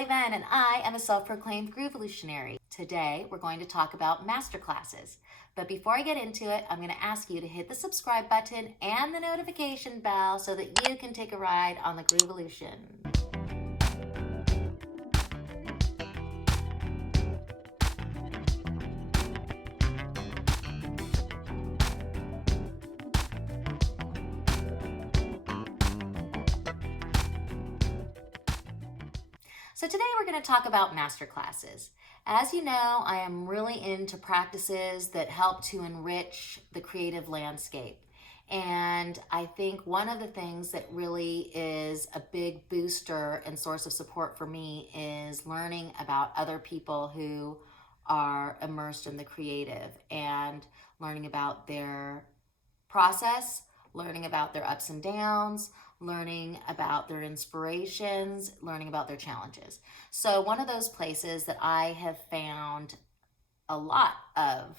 Ellie and I am a self-proclaimed Groovalutionary. Today, we're going to talk about masterclasses. But before I get into it, I'm going to ask you to hit the subscribe button and the notification bell so that you can take a ride on the Groovalution. So today we're going to talk about masterclasses. As you know, I am really into practices that help to enrich the creative landscape. And I think one of the things that really is a big booster and source of support for me is learning about other people who are immersed in the creative and learning about their process, learning about their ups and downs, learning about their inspirations, learning about their challenges. So one of those places that I have found a lot of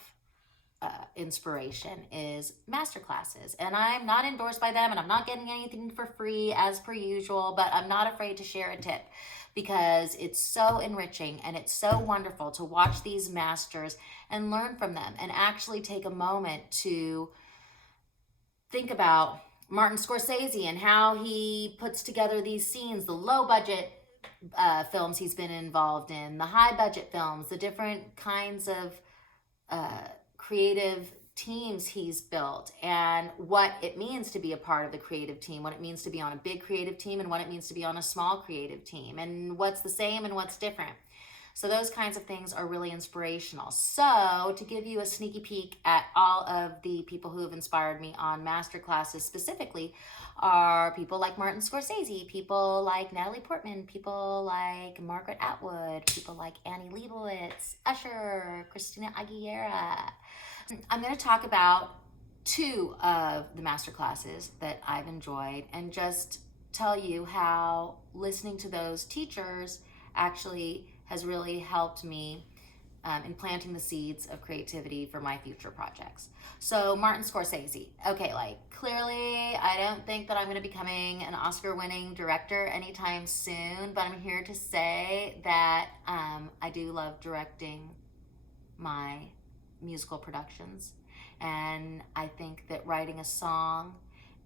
inspiration is masterclasses. And I'm not endorsed by them and I'm not getting anything for free as per usual, but I'm not afraid to share a tip because it's so enriching and it's so wonderful to watch these masters and learn from them and actually take a moment to think about Martin Scorsese and how he puts together these scenes, the low budget films he's been involved in, the high budget films, the different kinds of creative teams he's built, and what it means to be a part of the creative team, what it means to be on a big creative team and what it means to be on a small creative team, and what's the same and what's different. So those kinds of things are really inspirational. So to give you a sneaky peek at all of the people who have inspired me on masterclasses specifically are people like Martin Scorsese, people like Natalie Portman, people like Margaret Atwood, people like Annie Leibovitz, Usher, Christina Aguilera. I'm going to talk about two of the masterclasses that I've enjoyed and just tell you how listening to those teachers actually has really helped me in planting the seeds of creativity for my future projects. So Martin Scorsese, okay, like clearly I don't think that I'm going to be becoming an Oscar-winning director anytime soon, but I'm here to say that I do love directing my musical productions. And I think that writing a song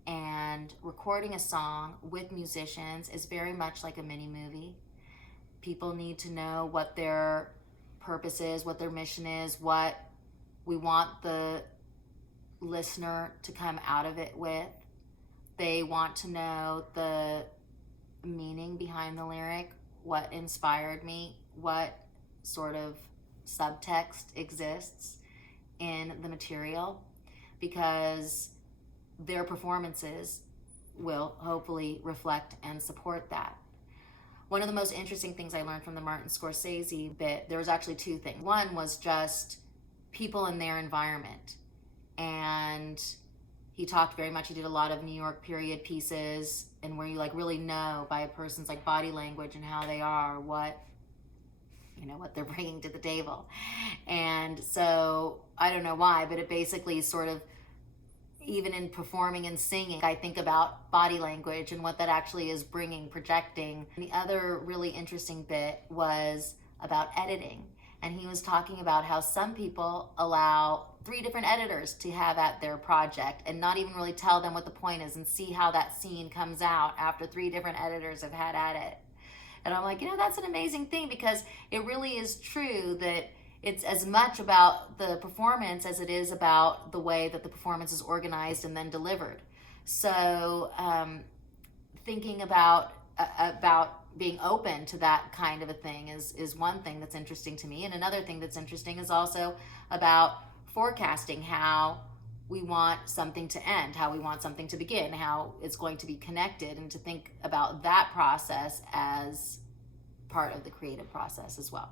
and recording a song with musicians is very much like a mini movie. People need to know what their purpose is, what their mission is, what we want the listener to come out of it with. They want to know the meaning behind the lyric, what inspired me, what sort of subtext exists in the material, because their performances will hopefully reflect and support that. One of the most interesting things I learned from the Martin Scorsese bit, there was actually two things. One was just people in their environment. And he talked very much, he did a lot of New York period pieces, and where you like really know by a person's like body language and how they are, what they're bringing to the table. And so I don't know why, but it basically sort of, even in performing and singing, I think about body language and what that actually is bringing, projecting. And the other really interesting bit was about editing. And he was talking about how some people allow 3 different editors to have at their project and not even really tell them what the point is and see how that scene comes out after 3 different editors have had at it. And I'm like, that's an amazing thing, because it really is true that it's as much about the performance as it is about the way that the performance is organized and then delivered. So thinking about being open to that kind of a thing is one thing that's interesting to me. And another thing that's interesting is also about forecasting how we want something to end, how we want something to begin, how it's going to be connected, and to think about that process as part of the creative process as well.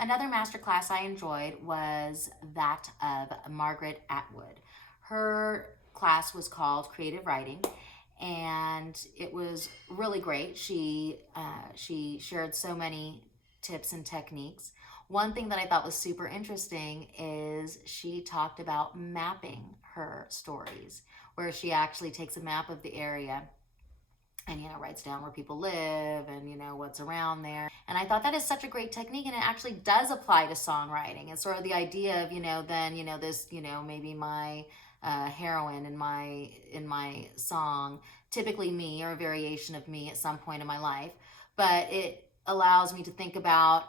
Another masterclass I enjoyed was that of Margaret Atwood. Her class was called Creative Writing, and it was really great. She shared so many tips and techniques. One thing that I thought was super interesting is she talked about mapping her stories, where she actually takes a map of the area and, writes down where people live and, what's around there. And I thought that is such a great technique, and it actually does apply to songwriting. It's sort of the idea of, then, this, maybe my heroine in my song, typically me or a variation of me at some point in my life, but it allows me to think about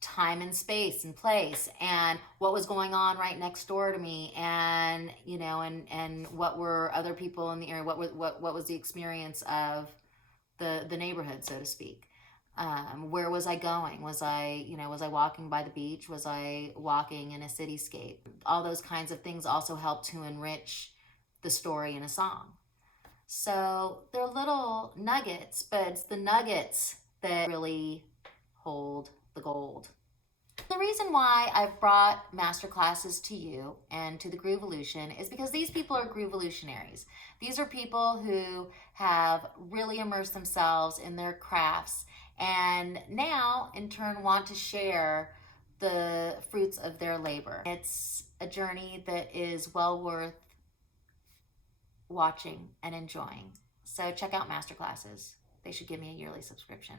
time and space and place and what was going on right next door to me, and and what were other people in the area, what was the experience of the neighborhood, so to speak. Where was I going? Was I walking by the beach? Was I walking in a cityscape? All those kinds of things also help to enrich the story in a song. So they're little nuggets, but it's the nuggets that really hold the gold. The reason why I've brought masterclasses to you and to the Groovalution is because these people are Groovalutionaries. These are people who have really immersed themselves in their crafts and now in turn want to share the fruits of their labor. It's a journey that is well worth watching and enjoying. So check out masterclasses. They should give me a yearly subscription.